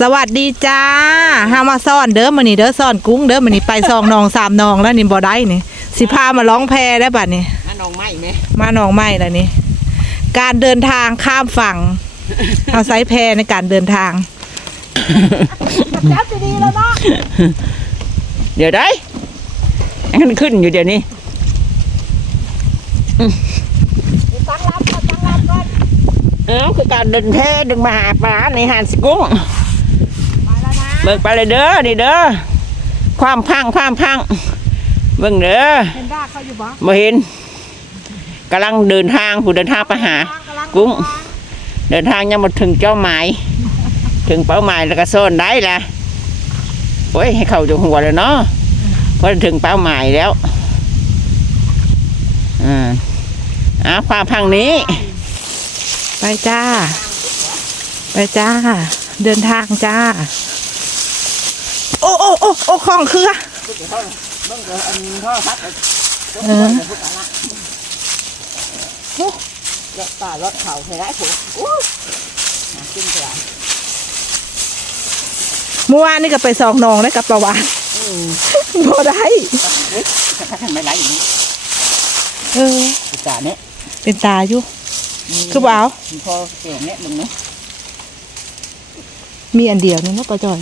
สวัสดีจ้าฮามาซ่อนเด้อมื้อนี้เด้อซ่อนกุ้งเด้อมื้อนี้ไปซองนองสามนองแล้วนี่บ่ได้นี่สิพามาร้องแพได้บัดนี้อันน้องไม้ไหมมาหนองไม้แล้วนี่การเดินทางข้ามฝั่งเอาไซส์แพในการเดินทางเดี๋ยวได้อันนั้นขึ้นอยู่เดี๋ยวนี้เอ้าคือการเดินเทดึงมาหาปลาในหาดสกุ้ง เบิกไปเลยเด้อนี่เด้อความพังความพังเบิ่งเด้อเห็นดาเขาอยู่บ่มาเห็นกำลังเดินทางผู้เดินทางไปหา กุ้งเดินทางยังมาถึงเจ้าหมาย ถึงเป้าหมายแล้วก็โซนได้ละโอ้ยให้เข้าจงหัวเลยเนาะเพราะถึงเป้าหมายแล้วอ่าอ่าความพังนี้ ไปจ้า ไปจ้า เดินทางจ้า โอ้โอ้โอ้โอ้ของเครือเออรถป่ารถเขาใช่ได้ผมขึ้นกระเมื่อวานนี่ก็ไปซองนองได้กับประวานบ่ได้ถ้าท่านไม่ไหลอย่างนี้เออติดตาเนี่ยเป็นตาอยู่ คือบ่เอาพอเก่งเนี่ยมึงเนาะมีอันเดียวนี่เนาะปลาจอย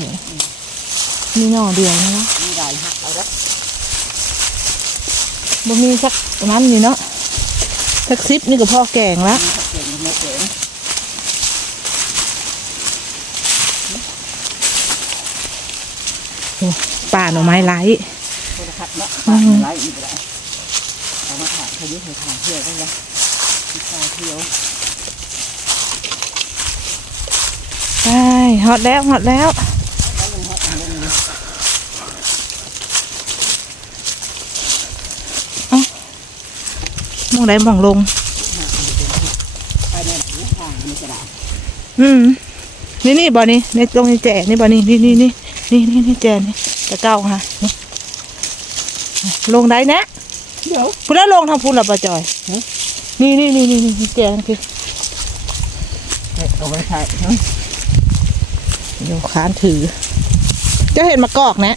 มีหน่อเดียวนี่เนาะมีได้หักเอาละบ่มีสักนั้นนี่เนาะสักซิปนี่ก็พอแกงละมีเก่งไม่เก่งป่าหน่อไม้ไร้โทรศัพท์เนาะไหลอีกแล้วเอามาถ่ายเขาเยอะให้ถ่ายเที่ยวกันเลยถ่ายเที่ยวใช่ฮอตแล้วฮอตแล้วเอ้า มองได้มองลงไปในหลังทางนี่ก็ได้อืม นี่นี่บ่อนี่ในตรงนี้แจนี่บ่อนี่นี่นี่นี่นี่นี่นี่แจนี่จะเก้าค่ะนี่ลงได้นะ เดี๋ยวพูดแล้วลงทางพูดละปะจอยฮะนี่นี่นี่นี่นี่แจนคือเอาไว้ถ่ายเดี๋ยวขานถือ จะเห็นมะกอกนะ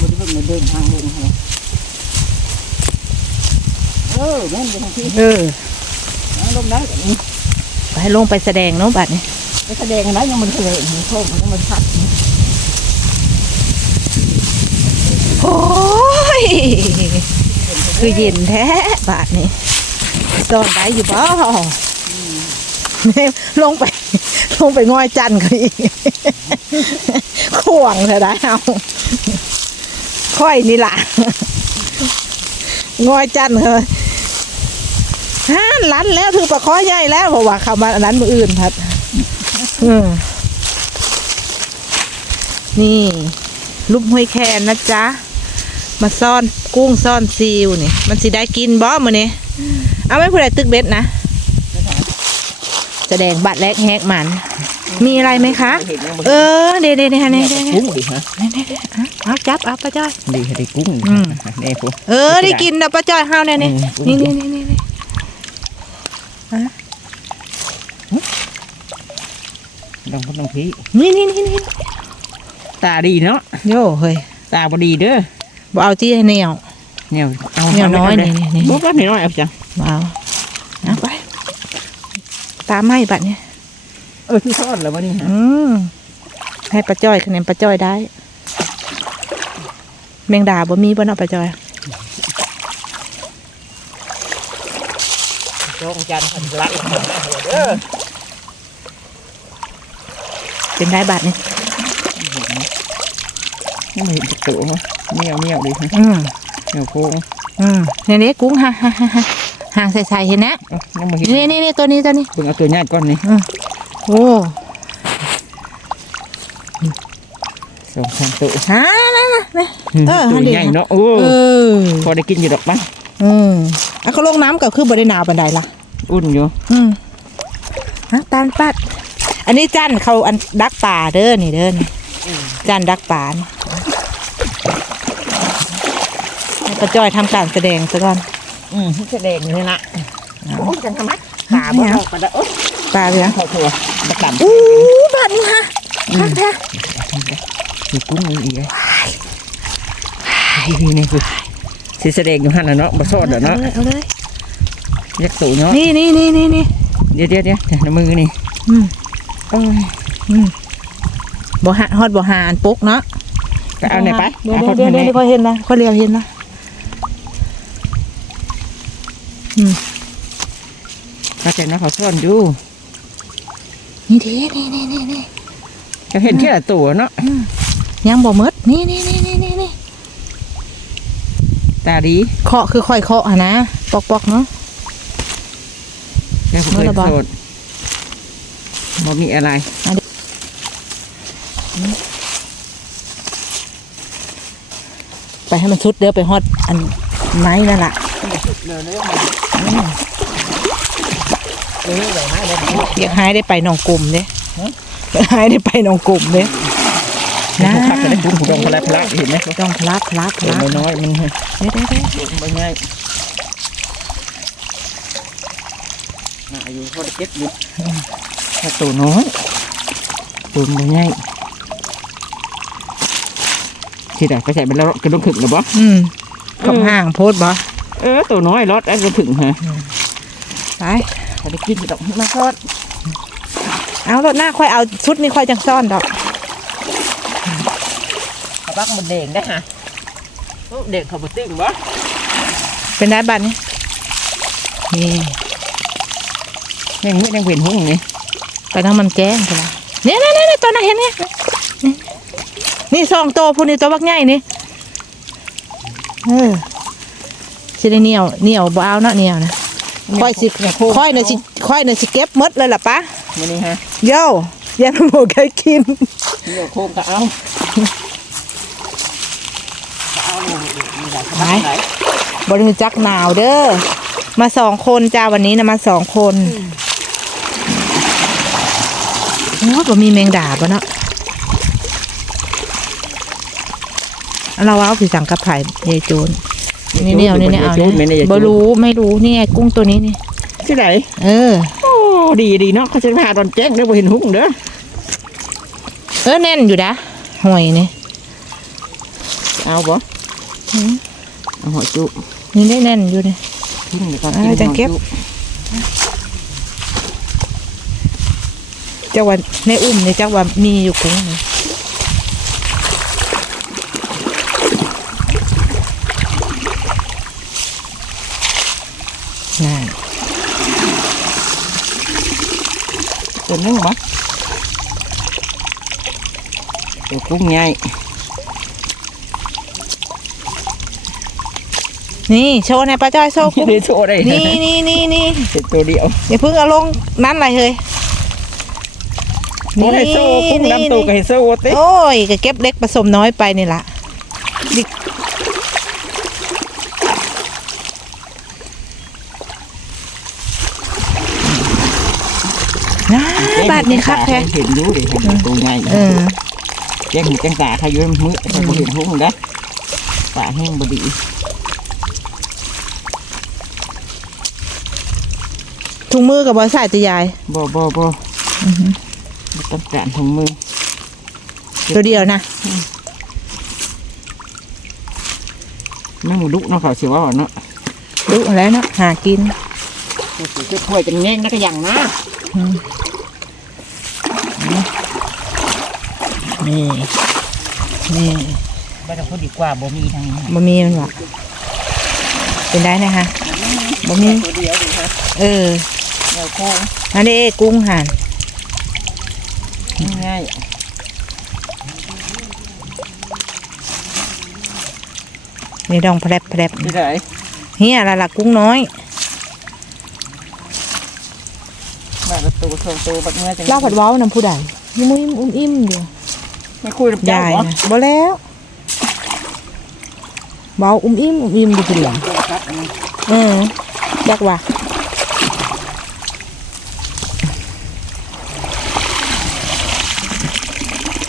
มันจะเป็นเดินทางลงเหรอเออแม่นไปทางที่เออลงได้แบบนี้ไปลงไปแสดงเนาะบัดนี้ไปแสดงนะยังมันเลยมันโชคมันมันพัดโอ้ยคือเย็นแท้บาดนี้ซ่อนได้อยู่บ่นี่ ลงไป ลงไปง่อยจันทร์กันอีกข่วงเธอได้เอาค่อยนี่ล่ะง่อยจันเลยฮ่านลันแล้วถือปลาคอใหญ่แล้วเพราะว่าเขามาอันนั้นมืออื่นพัดอืมนี่ลูกห้วยแคนนะจ๊ะ มาซ่อนกุ้งซ่อนซีลนี่ มันสิได้กินบ่มื้อนี้เอาไม่ผู้ใดตึกเบ็ดนะ แสดงบัตรแลกแฮกมัน มีอะไรไหมคะ เห็นยังเออเดี๋ยวเดี๋ยวเดี๋ยวเดี๋ยวเดี๋ยวเดี๋ยวกุ้งดิฮะเอาจับเอาปลาจ้อย ดีให้ได้กุ้งอืมนี่พวก เออได้กินนะปลาจ้อยเฮาเนี่ยนี่อืม นี่นี่นี่นี่นี่ลองพูดลองพี่นี่นี่นี่นี่ตาดีเนาะโยเฮ้ยตาบดีเด้อบ่เอาที่ให้เหนียว เนี่ยเอาเนี่ยน้อยนี่นี่นี่ บุ๊บก็น้อยเอาจัง บ่เอาเอาไป ตามไม่บัดเนี่ยเออที่ทอดแล้ววะนี่ฮะอืมให้ปลาจ้อยคะแนนปลาจ้อยได้ แมงดาบ่มีบ่เนาะปลาจ้อยจงจันทร์พันไล่หัวเด้อเป็นได้บาทนี่นี่มันเห็นจะตัวมั้ยเมียวเมียวดีฮะอืมเมียวโค้งอืมเนี่ยนี่กุ้งฮ่าฮ่าฮ่าฮ่า ห่างใส่ๆเห็นนะเอ้ายังมาเห็นนี่นี่นี่ตัวนี้ตัวนี้เบิ่งเอาตัวใหญ่ก่อนนี่โอ้สองสามตัวฮะนั่นน่ะนี่เออตัวหันดิใหญ่เนาะโอ้เออพอได้กินอยู่ดอกมั้งอืมอะเขาลงน้ำกับคือบ่ได้หนาวปานใดล่ะ อุ่นอยู่ อืมฮะตาลปัด อันนี้จันเขาอันดักป่าเด้อนี่เด้อนี่จันดักป่านี่ให้ป้าจ้อยทำการแสดงซะก่อน อืมแสดงเลยนะโอ้ยจังทำไมตาบ่ออกมาได้โอ้ยปลาเพียงขอถั่วตะกำอู้บาดนี้ฮะคักแท้มีกุ้งอีกเลยนี่นี่คือสิแสดงอยู่หั่นน่ะเนาะบ่ซอดเด้อเนาะเอาเลยยักษ์ตู่เนาะนี่นี่นี่นี่นี่เดี๋ยวเดี๋ยวเดี๋ยวเดี๋ยวในมือนี่อืมโอ้ยบ่หาฮอดบ่หาอันปุ๊กเนาะก็เอาไหนไปเดี๋ยวอาเดี๋ยวเดี๋ยวคนเดี๋ยวค่อยเห็นนะค่อยเรียวเห็นนะ ก็แต่เนาะเขาซ่อนอยู่ นี่เด้นี่นี่นี่นี่ก็เห็นแค่ละตัวเนาะยังบ่หมดนี่นี่นี่นี่นี่นี่ตาดีเคาะคือค่อยเคาะอะนะปอกปอกๆเนาะแล้วก็เคยเมื่อละบ่โสดบ่มีอะไรไปให้มันชุดเดี๋ยวไปฮอดอันไม้นั่นล่ะ อยากหายได้ไปหนองกลุ่มเด้อยากหายได้ไปหนองกลุ่มเด้นะนะพักจะได้คุ้มหูดองพลายพลายเห็นไหมต้องพลับพลับพตัวลับน้อยๆมันเด้เด้เด้ไม่ง่ายน่าอายุพอได้เก็บอยู่ถ้าตัวน้อยตัวมันง่ายที่ไหนไปใส่เป็นแล้วกระดงขึงหรือบ่อืมขอบห่างโพดบ่ เออตัวน้อยรถไอ้กระถึงฮะไปพอได้กินดอกมาทอดเอารถหน้าค่อยเอาชุดนี้ค่อยจังซ่อนดอกเขาบักมันเด่งได้ฮะโอ้เด็กเขาบ่ตึงบ่เป็นได้บัดนี้นี่แม่งมืดแม่งเห็นหุ้งนี่ไปทางมันแจ้งไปละเนี่ยเนี่ยเนี่ยตัวนั้นเห็นเนี่ยนี่นี่สองตัวพูนี่ตัวบักใหญ่นี่เออ สิได้เหนียวเหนียวบ่เอาเนาะเหนียวนะค่อยสิค่อยน่ะสิค่อยน่ะสิเก็บหมดเลยล่ะปะมันนี่ฮะโย่อยันหมูเคยกินเดี๋ยวโคมก็เอาก็เอาเนี่ยมีหลายขไปนาดไหนบริจักหนาวเด้อ มาสองคนจ้าวันนี้นะมาสองคนโอ้บ่มีแมงดาบ่เนาะเราเอาผีสังกะไผ่ยายโจน นี่เนี่ยเอานี่เนี่ยเอาจูดไม่ได้อย่าบ่จูดรู้ไม่รู้นี่ไงกุ้งตัวนี้นี่ที่ไหนเออโอ้ดีดีเนาะเขาจะพาตอนแจ้งเด้อบ่เห็นหุ้งเด้อเออแน่นอยู่นะหอยนี่เอาบ่เอาหัวจุนี่ได้แน่นอยู่นี่ทิ้งเดี๋ยวก่อนเอาจะเก็บเจ้าวันในอุ้มนี่เจ้าว่ามีอยู่กุ้งนี่นั่น ตัวนึงบ่ตัวกุ้งใหญ่นี่โชว์ในอยป้าจ้อยโชว์กุ้งได้โชว์ได้นี่นี่นี่นี่เป็นตัวเดียวอย่าเพิ่งเอาลงนั้นอะไรเลยบ่ให้โซ่กุ้งดำตัวก็ให้โซ่ติโอ้ยก็เก็บเล็กผสมน้อยไปนี่ละดิ นะบาทนี่คักแท้เห็นอยู่ดิเห็นตัวใหญ่เออแจ้งหูแจ้งตาถ้าอยู่มือถ้าบ่เห็นหุ้งเด้อตาแห้งบ่ดีถุงมือกับบอสายตัวยายบ่บ่บ่บ่ต้องการถุงมือ ตัวเดียวนะไม่มีลูกเนาะเขาสิว่าเนาะดูแล้วเนาะหากินจะถ้วยกันแง่งนักอย่างนะ นี่นี่ไม่ต้องพูดดีกว่าบ่มีทางนี้บะมีมันวะเป็นได้นะคะบะมี ตัวเดียวดีครับเออแนวโค้งอันนี้กุ้งห่านง่ายนี่ดองแผลบแผลบที่ไหนเฮียละละกุ้งน้อย มาประตูโซนตูบัดเมื่อจังเล่าผัดเว้าน้ำผู้ใดยิ้มอิ่มอุ้มอิ่มอยู่ ไม่คุยกับเจ้ายายเหรอนะบ่แล้วเบาอุ้มอิ่มอุ้มอิ่มอยู่ทีหลังครับอันนี้เออจักว่า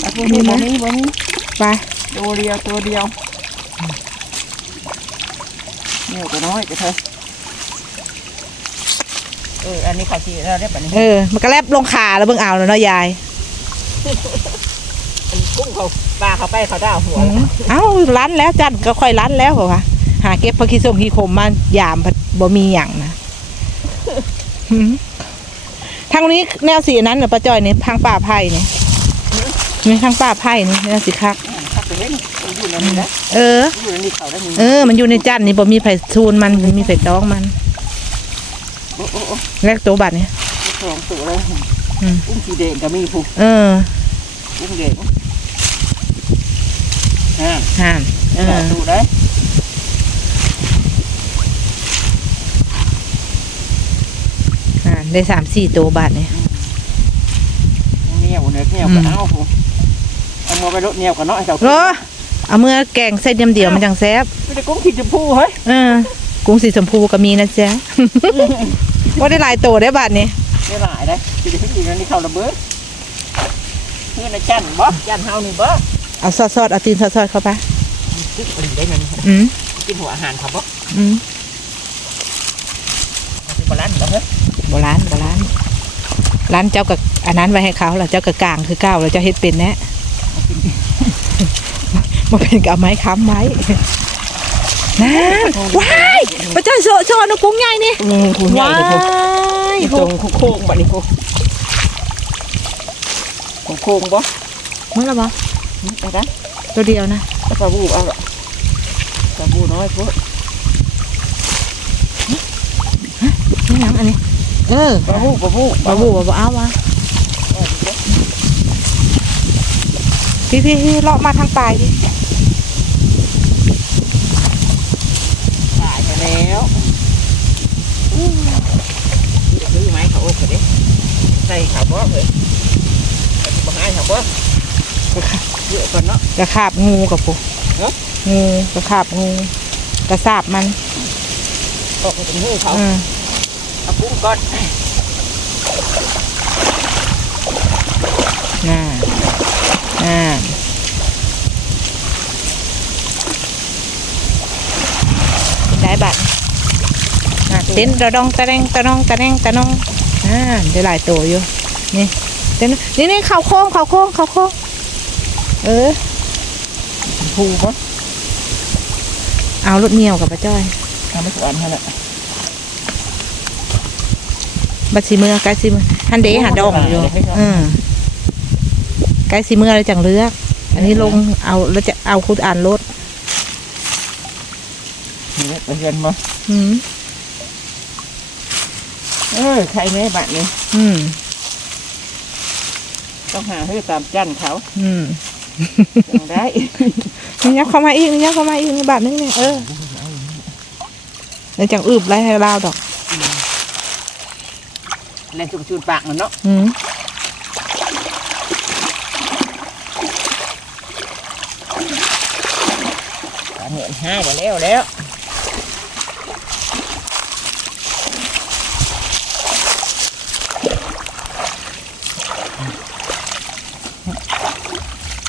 อะตัวนี้บ่มีบ่มีไปตัวเดียวตัวเดียวเนี่ยก็น้อยก็เถอะเอออันนี้เขาสิเราได้ปะนี่เออมันก็แลบลงขาแล้วเบิ่งเอาแล้วเนาะยาย กุ้งเขาปลาเขาไปเขาได้หัวอืมเอ้าร้านแล้วจันก็ค่อยร้านแล้วเหรอวะหาเก็บผักขี้ส้มขี้ขมมายามพัดบ่มีหยังนะหืมทางนี้แนวสีนั้นเหรอป้าจ้อยนี่ทางป่าไผ่นี่นี่ทางป่าไผ่นี่แนวสีคักถ้าเป็นเล่นอยู่ในนี้นะเอออยู่ในนี้เขาได้มีเออ มันอยู่ในจันนี่บ่มีไผ่ซูนมันมันมีไผ่ตองมันโอ้โอ้โอ้แรกตัวบัตรนี่สองตัวเลยอืมกุ้งสีแดงก็มีผู้เออกุ้งแดง อ่าห่านเออดูได้ห่านได้สามสี่ตัวบาทนี่เหนียวเนื้อเหนียวก็เอาผู้เอามาไปรถเหนียวกันเนาะไอ้เจ้าเหรอเอาเมื่อแกงใส่เดียมเดียวมันจังแซ่บไม่ได้กุ้งขีดชมพูเฮ้ยเออกุ้งสีชมพูก็มีนะจ๊ะ ว่าได้หลายตัวได้บาทนี่ไม่หลายเลยจะได้ขึ้นอยู่ในนี้เขาระเบิดเพื่อนจันบ่จันเฮานี่บ่ เอาซอสๆเอาตีนซอสๆเข้าไปซึกอะไรได้เงินอืมกินหัวอาหารครับบ่อืมสิบล้านบ่เฮ้ยโบราณโบราณร้านเจ้ากับอันนั้นไว้ให้เขาแล้วเจ้ากับกลางคือเก้าแล้วเจ้าเฮ็ดเป็นแน่มาเป็นกับไม้ค้ำไว้นะว้ายพระเจ้าโชว์โชว์นกกุ้งใหญ่นี่อืมผู้ใหญ่ว้าเลยผู้ยตรงโค้งๆบัดนี้ผู้โค้งๆบ่เมื่อไรบ่ ไปได้ตัวเดียวนะก็ปลาบูเอาละปลาบูน้อยพุนี่หยังอันนี้ เออปลาบูปลาบูบาบูบาบูเอาวะพี่พี่พี่เลาะมาทางปลายดิตายไปแล้วซื้อไหมเขาโอเคดิใส่เขาบ่เลยใส่บ่ให้เขาบ่ เยอะก่อนเนาะกระขาบงูกับปูเนอะงูกระขาบงูกระสาบมันออกมาถึงหูเขาอืมเอาปุ้งก่อนน่าน่าได้บัตรอะเต้นตะดองตะแดงตะดองตะแดงตะนองอ่าได้หลายตัวอยู่นี่เต้นนี่นี่เข่าโค้งเข่าโค้งเข่าโค้ง เออผูบ่เอารถเมียวกับป้าจ้อยทำไม่ถูกอันนั่นแหละบัดสีเมือใกล้สีเมือฮันเดหันดองอยู่อืมใกล้สีเมือแล้วจังเลือก อันนี้ลงเอาแล้วจะเอาคุณอ่านรถนี่แหละไปเรียนบ่อืมเออใครแม่บัดนี้อืมต้องหาให้ตามจันเขา อืมจัง ได้นี่ยักเข้ามาอีกนี่ยักเข้ามาอีกนี่บาทนึงเนี่ยเออแล้วจังอืบไรให้เราดอกเล่นจุกจูดปากมันเนาะอืมสามเหมือนห้าเดี๋ยวแล้วแล้ว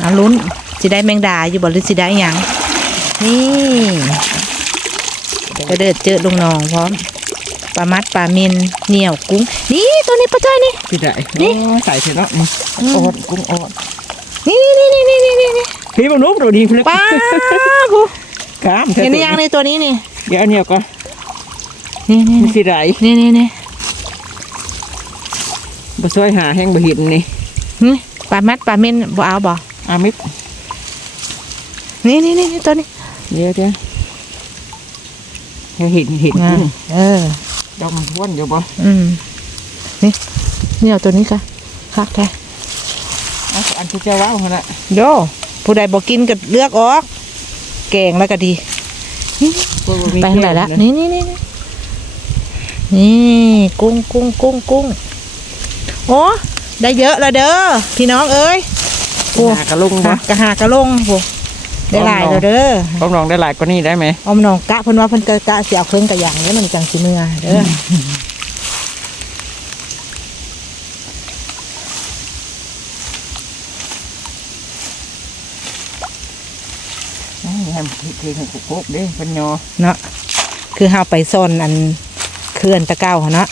เอาลุ้นสิได้แมงดาอยู่บ่หรือสิได้หยังนี่กระเดิดเจอลุงนองพร้อมปลามัดปลาเมนเหนียวกุ้ง นี่ตัวนี้ป้าจ้อยนี่พี่ได้นี่ใส่เสร็จแล้วมาอืมอดกุ้งอดนี่นี่นี่นี่นี่นี่นี่พี่บางนุ๊กตัวดีพี่เล็กป้าผู้กามเห็นหรือยังในตัวนี้นี่เดี๋ยวอันเนี้ยก็นี่นี่มีสิได้นี่นี่นี่บ่ช่วยหาแห้งบ่เห็นนี่นี่ปลามัดปลาเมนบ่เอาบ่ อามิกนี่นี่นี่นี่ตัวนี้ เดี๋ยวเดี๋ยวให้เห็นเห็นอ่ากุ้งเออดองท้วนอยู่บ่อืมนี่นี่เอาตัวนี้ค่ะคักแท้เอาอันที่เจะว้าวหั่นน่ะโยผู้ใดบ่กินก็เลือกออก แกงแล้วก็ดีบ่บ่มีไปทางไหนละเกลือนี่นี่นี่นี่นี่กุ้งกุ้งกุ้งกุ้งโอ้ได้เยอะแล้วเด้อพี่น้องเอ้ย โอ้หากระลุงบ่หักกะหากระลงโอ้ได้หลายแล้วเด้อต้องลองได้หลายกว่านี้ได้ไหมออมน้องกะเพิ่นว่าเพิ่นกะกะสิเอาเครื่องกะหยังแล้วมันจังสิเมื่อเด้อให้มันคือให้โคกๆเด้เพิ่นยอเนาะคือเฮาไปซ่อนอันเขื่อนตะเก้าหั่นเนาะ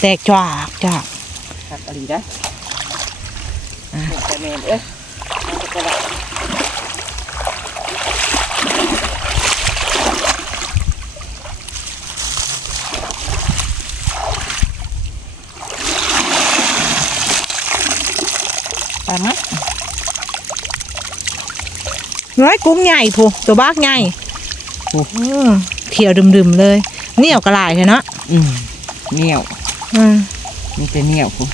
แตกจวากจวากคักอะไรได้อ่า แต่เมเอ้ยมันจะกระไรปไหมร้อยกุ้งใหญ่ผูตัวบ้ากใหญ่เขียวดื่มๆเลย เนี่ยวกระไรใช่เนาะเนี่ยว อืม มีแต่เนี่ยวผู้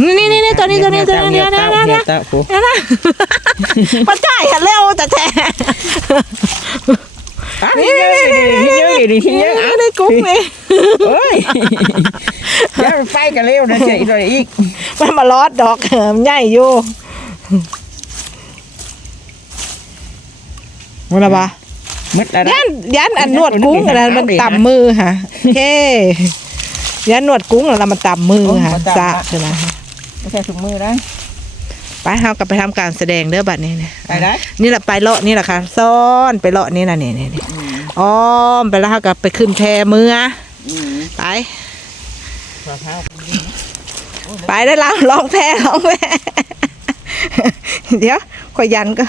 นี่นี่นี่ตัวนี้ตัวนี้ตัวนี้เหนีเดี๋ยยววเต้าเดี๋ยวเหนีเดี๋ยยววเต้ากูเดี๋ยวนะมันจ่ายอะเร็วแต่แท้นี่เยอะนี่เยอะนี่เยอะอะได้กุ้งนี่เอ้ยเดี๋ยวไปกันเร็วนะเจ๊อีกหน่อยอีกมันมาลอดดอกมันใหญ่อยู่มันละบะมืดแล้วนะยันยันอันนวดกุ้งอะไรมันต่ำมือค่ะเฮ้ยันนวดกุ้งอะไรมันต่ำมือค่ะสะใช่ไหมไม่ ใช่ถุงมือนะไปเฮากลับไปทำการแสดงเด้อบัดนี้เนี่ยไปได้ นี่แหละไปเลาะนี่แหละค่ะซ่อนไปเลาะนี่นะนี่นี่นี่อ้อมไปแล้วเฮากลับไปขึ้นแพมืออืมไป มะพร้าวไปได้แล้วลองแพลองแพเดี๋ยวขอยยันก็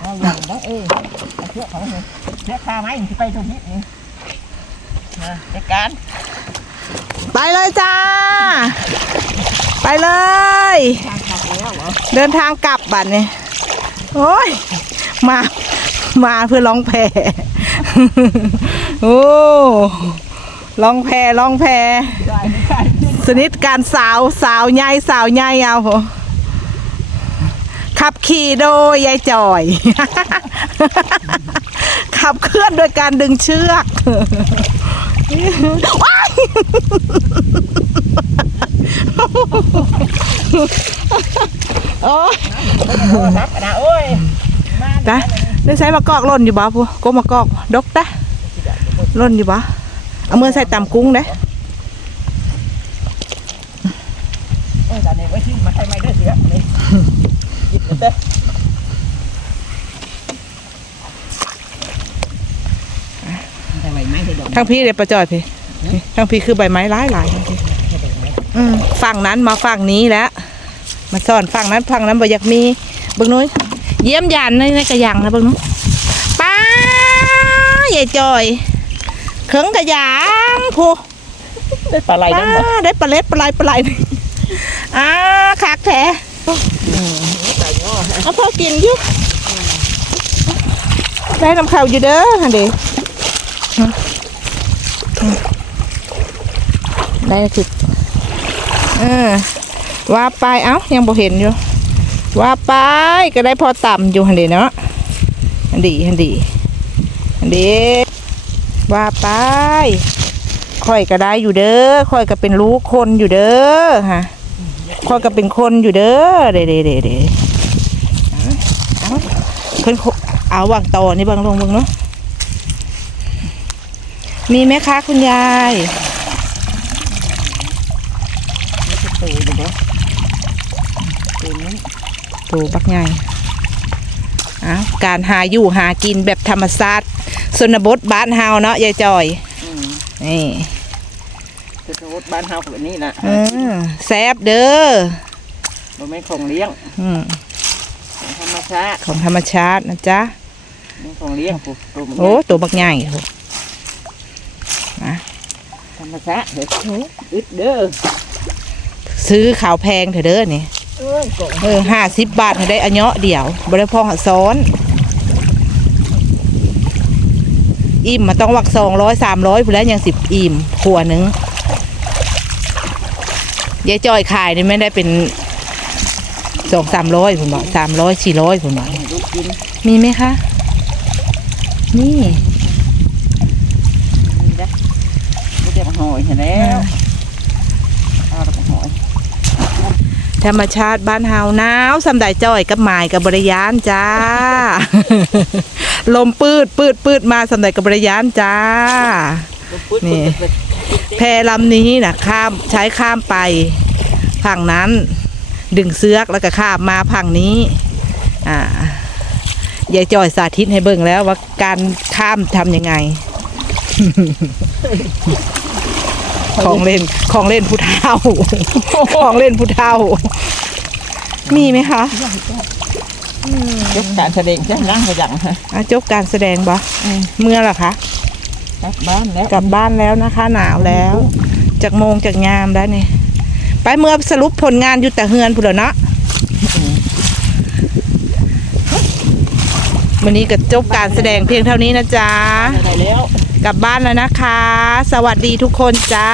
เอาอย่างนะเออเอาเชือกเขาเลยเชือกพาไหมที่ไปตรงนี้นี่มาจัดการไปเลยจ้า ไปเลย เดินทางกลับบัดนี่โอ้ย มามาเพื่อร้องแพโอ้ร้องแพร้องแพสนิทการสาวสาวใหญ่สาวใหญ่เอาผมขับขี่โดยยายจอย ขับเคลื่อนโดยการดึงเชือกว้าย โอ้ยรับนะโอ้ยนะได้ใช้มะกอกล่นอยู่บ่พูก็มะกอกดกตะล่นอยู่บ่เอามือใส่ตำกุ้งเด้โอ้ยตอนนี้ไว้ที่มาใส่ไม่ได้เสือนี่หยิบเลยเต้ใส่ใบไม้ใส่ดอกทั้งพี่เดี๋ยวประจอยพี่พี่ทั้งพี่คือใบไม้หลายหลายทั้งพี่อืม ฝั่งนั้นมาฝั่งนี้แล้วมาสอนฝั่งนั้นฝั่งนั้นบ่อยากมีเบิ่งนู้นเยี่ยมยานในในกระยังนะเบิ่งนู้นป้ายายจอยเขิงกระยังพูได้ปลาไหลป้านั่นบ่ได้ปลาเล็ดปลาไหลปลาไหลอ่าคักแท้เอาพอกินอยู่ได้น้ำข้าวอยู่เด้อฮันเดได้คือ เออว่าไปเอ้ายังบ่เห็นอยู่ ว่าไปก็ได้พอต่ำอยู่ฮันเดเนาะฮันดีฮันดีฮันดีว่าไปค่อยก็ได้อยู่เด้อค่อยก็เป็นลูกคนอยู่เด้อฮะค่อยก็เป็นคนอยู่เด้อเด้เด้เด้เด้เอาเอาเพิ่นเอาวางต่อนี่บิ่งลงเบิ่งเนาะมีไหมคะคุณยาย ตูอยู่บ่ตูนี้ ตูบักใหญ่อ้าวการหาอยู่หากินแบบธรรมชาติสนบทบ้านเฮาเนาะยายจอยอืมนี่คือสมุดบ้านเฮาแบบนี้นะอืมแซบเด้อบ่แม่นของเลี้ยงอืมของธรรมชาติของธรรมชาตินะจ๊ะนี่ของเลี้ยงปุ๊บตัวมันโอ้ตัวบักใหญ่โหธรรมชาติเด้ออึดเด้อซื้อข่าวแพงเถอะเด้อนี่ เอ้ยกงเออห้าสิบบาทให้ได้อันเนาะเดียวบริพองหัดซ้อน อิ่มมันต้องวักสองร้อยสามร้อยพู้นแหล้วยังสิบอิ่มขวหนึ่งยายจอยขายนี่ไม่ได้เป็นสองสามร้อยผมบอกสามร้อยสี่ร้อยผมบอกให้ลูกกินมีไหมคะ นี่นี่นะไม่ได้มาหอยเห็นแล้วเอาแล้วก็หอย ธรรมชาติบ้านเฮาหนาวสำไดจ้อยกับหมายกับบริยานจ้า ลมปืดปืดปืดมาสำไดกับบริยานจ้านี่แพลำนี้นะข้ามใช้ข้ามไปฝั่งนั้น ดึงเสือกแล้วก็ข้ามมาฝั่งนี้ อ่ายายจอยสาธิตให้เบิ่งแล้วว่าการข้ามทำยังไง ของเล่นของเล่นผู้เฒ่าของเล่นผู้เฒ่า มีไหมคะยกการแสดงใช่นั่งไปอย่างฮะอะจบการแสดงบ่เมื่อล่ะคะกลับบ้านแล้วกลับบ้านแล้วนะคะ หนาวแล้ว จากโมงจากยามแล้วนี่ไปเมื่อสรุปผลงานอยู่แต่เฮือนผู้เดียวเนาะวันนี้ก็จบการแสดงเพียงเท่านี้นะจ๊ะได้แล้ว กลับบ้านแล้วนะคะ สวัสดีทุกคนจ้า